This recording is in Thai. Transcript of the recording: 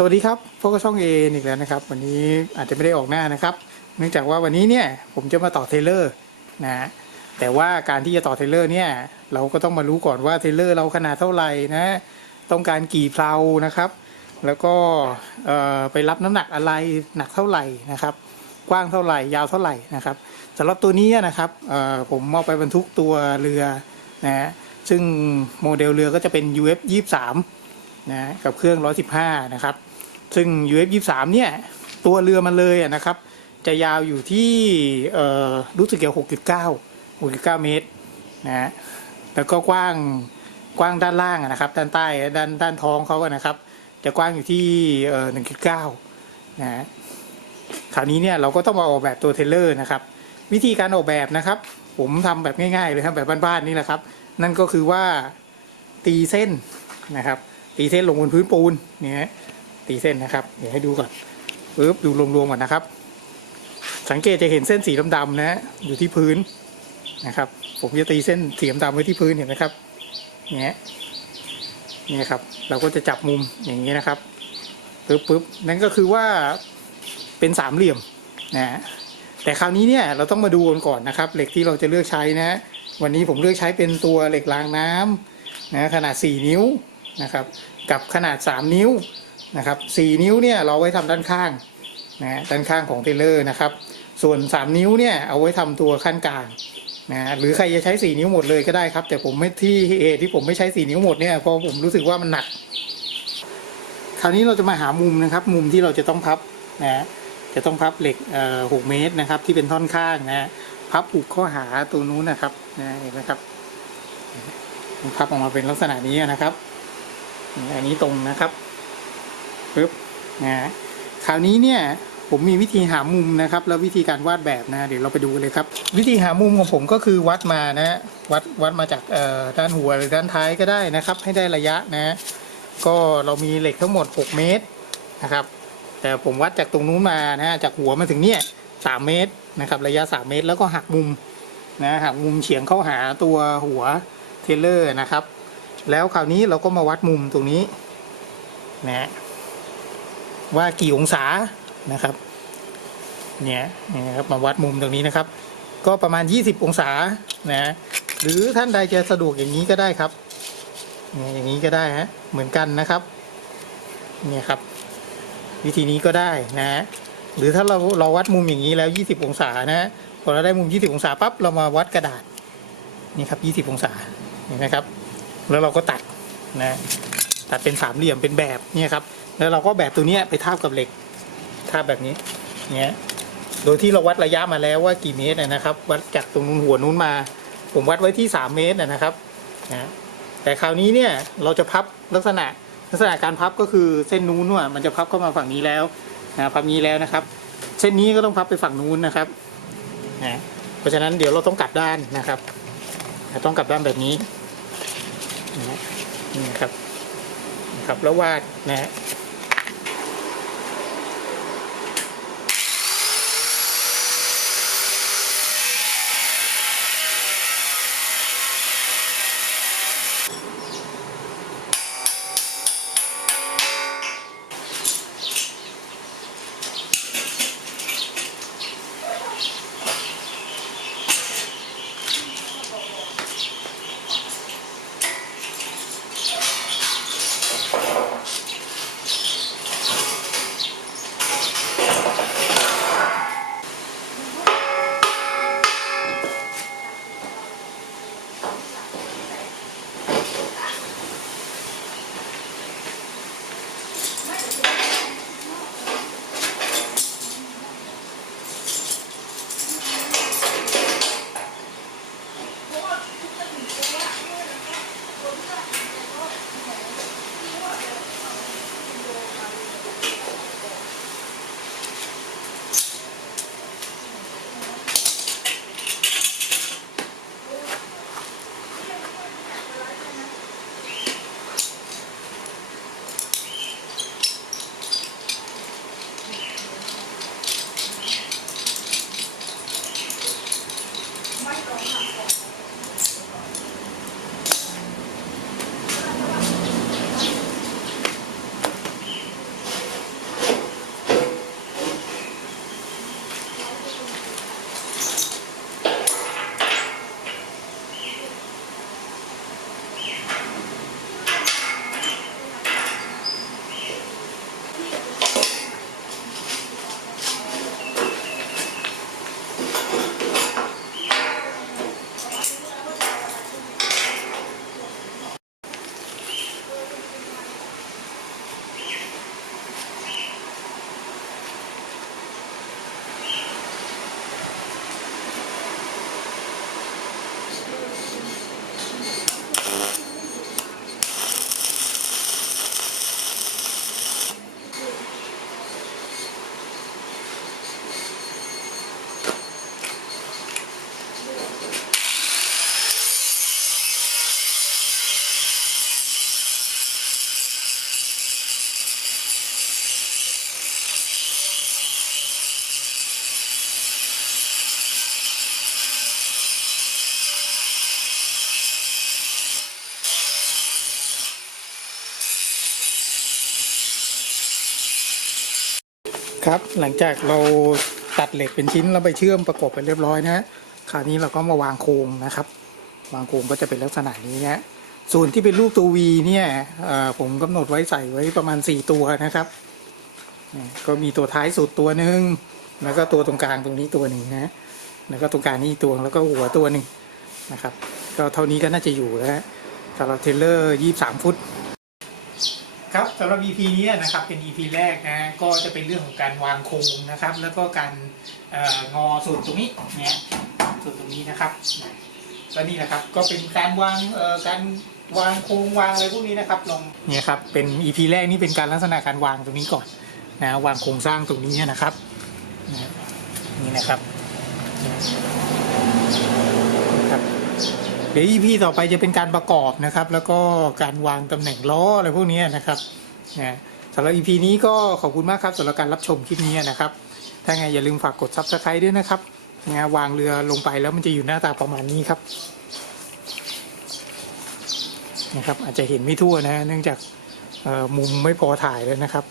สวัสดีครับพวกช่องเออีกแล้วนะครับวันนี้อาจจะไม่ได้ออกหน้านะครับเนื่องจากว่าวันนี้เนี่ยผมจะมาต่อเทเลอร์นะแต่ว่าการที่จะต่อเทเลอร์เนี่ยเราก็ต้องมารู้ก่อนว่าเทเลอร์เราขนาดเท่าไหร่นะต้องการกี่เพลานะครับแล้วก็ไปรับน้ำหนักอะไรหนักเท่าไหร่นะครับกว้างเท่าไหร่ยาวเท่าไหร่นะครับสำหรับตัวนี้นะครับผมเอาไปบรรทุกตัวเรือนะซึ่งโมเดลเรือก็จะเป็น UF 23นะกับเครื่อง115นะครับซึ่ง UF 23เนี่ยตัวเรือมันเลยนะครับจะยาวอยู่ที่รู้สึกจะ6.9 เมตรนะแล้วก็กว้างด้านล่างนะครับด้านใต้ด้านท้องเขานะครับจะกว้างอยู่ที่1.9นะคราวนี้เนี่ยเราก็ต้องมาออกแบบตัวเทเลอร์นะครับวิธีการออกแบบนะครับผมทำแบบง่ายๆเลยครับแบบบ้านๆนี่แหละครับนั่นก็คือว่าตีเส้นนะครับตีเส้นลงบนพื้นปูนเนี่ยตีเส้นนะครับเดี๋ยวให้ดูก่อนปึ๊บดูรวมๆก่อนนะครับสังเกตจะเห็นเส้นสีดำๆนะอยู่ที่พื้นนะครับผมจะตีเส้นสีดำๆไว้ที่พื้นเห็นไหมครับเนี่ยครับเราก็จะจับมุมอย่างนี้นะครับปึ๊บนั่นก็คือว่าเป็นสามเหลี่ยมนะแต่คราวนี้เนี่ยเราต้องมาดูกันก่อนนะครับเหล็กที่เราจะเลือกใช้นะวันนี้ผมเลือกใช้เป็นตัวเหล็กรางน้ำนะขนาด4นิ้วนะครับกับขนาด3นิ้วนะครับ4นิ้วเนี่ยเราไว้ทำด้านข้างนะด้านข้างของเทเลอร์นะครับส่วน3นิ้วเนี่ยเอาไว้ทำตัวขั้นกลางนะหรือใครจะใช้4นิ้วหมดเลยก็ได้ครับแต่ผมไม่ที่ผมไม่ใช้4นิ้วหมดเนี่ยเพราะผมรู้สึกว่ามันหนักคราวนี้เราจะมาหามุมนะครับมุมที่เราจะต้องพับนะจะต้องพับเหล็ก6 เมตรนะครับที่เป็นท่อนข้างนะพับผูกข้อหาตัวนู้นนะครับนะเห็นไหมครับพับออกมาเป็นลักษณะนี้นะครับอันนี้ตรงนะครับปึ๊บนะคราวนี้เนี่ยผมมีวิธีหามุมนะครับแล้ววิธีการวาดแบบนะเดี๋ยวเราไปดูกันเลยครับวิธีหามุมของผมก็คือวัดมานะวัดมาจากด้านหัวหรือด้านท้ายก็ได้นะครับให้ได้ระยะนะก็เรามีเหล็กทั้งหมด6 เมตรนะครับแต่ผมวัดจากตรงนู้นมานะจากหัวมาถึงเนี่ย3 เมตรนะครับระยะ3 เมตรแล้วก็หักมุมนะหักมุมเฉียงเข้าหาตัวหัวเทเลอร์นะครับแล้วคราวนี้เราก็มาวัดมุมตรงนี้นะว่ากี่องศานะครับเนี่ยครับมาวัดมุมตรงนี้นะครับก็ประมาณ20 องศานะหรือท่านใดจะสะดวกอย่างนี้ก็ได้ครับเนี่ยอย่างนี้ก็ได้ฮะเหมือนกันนะครับเนี่ยครับวิธีนี้ก็ได้นะหรือถ้าเราวัดมุมอย่างนี้แล้ว20 องศานะพอเราได้มุม20 องศาปั๊บเรามาวัดกระดาษนี่ครับ20 องศาเห็นไหมครับแล้วเราก็ตัดนะตัดเป็นสามเหลี่ยมเป็นแบบนี่ครับแล้วเราก็แบบตัวนี้ไปทาบกับเหล็กทาบแบบนี้เนี่ยโดยที่เราวัดระยะมาแล้วว่ากี่เมตรนะครับวัดจากตรงนู้นหัวนู้นมาผมวัดไว้ที่3 เมตรนะครับนะแต่คราวนี้เนี่ยเราจะพับลักษณะการพับก็คือเส้นนู้นว่ามันจะพับเข้ามาฝั่งนี้แล้วนะพับนี้แล้วนะครับเส้นนี้ก็ต้องพับไปฝั่งนู้นนะครับนะเพราะฉะนั้นเดี๋ยวเราต้องกลับด้านนะครับต้องกลับด้านแบบนี้นี่ครับแล้ววาดนะ ครับหลังจากเราตัดเหล็กเป็นชิ้นแล้วไปเชื่อมประกบไปเรียบร้อยนะคราวนี้เราก็มาวางโครงนะครับวางโครงก็จะเป็นลักษณะนี้นะส่วนที่เป็นรูปตัว V เนี่ยผมกำหนดไว้ใส่ไว้ประมาณ4ตัวนะครับก็มีตัวท้ายสุดตัวหนึ่งแล้วก็ตัวตรงกลางตรงนี้ตัวหนึ่งนะแล้วก็ตรงกลางนี่ตัวแล้วก็หัวตัวหนึ่งนะครับก็เท่านี้ก็น่าจะอยู่แล้วสำหรับเทเลอร์23 ฟุตครับสำหรับ EP นี้นะครับเป็น EP แรกนะก็จะเป็นเรื่องของการวางโครงนะครับแล้วก็การงอส่วนตรงนี้เนี่ยส่วนตรงนี้นะครับก็นี่นะครับก็เป็นการวางโครงวางอะไรพวกนี้นะครับลองเนี่ยครับเป็น EP แรกนี่เป็นการลักษณะการวางตรงนี้ก่อนนะวางโครงสร้างตรงนี้นะครับนี่นะครับเดี๋ยว EP ต่อไปจะเป็นการประกอบนะครับแล้วก็การวางตำแหน่งล้ออะไรพวกนี้นะครับสำหรับ EP นี้ก็ขอบคุณมากครับสำหรับการรับชมคลิปนี้นะครับถ้าไงอย่าลืมฝากกด Subscribe ด้วยนะครับวางเรือลงไปแล้วมันจะอยู่หน้าตาประมาณนี้ครับนะครับอาจจะเห็นไม่ทั่วนะเนื่องจากมุมไม่พอถ่ายเลยนะครับ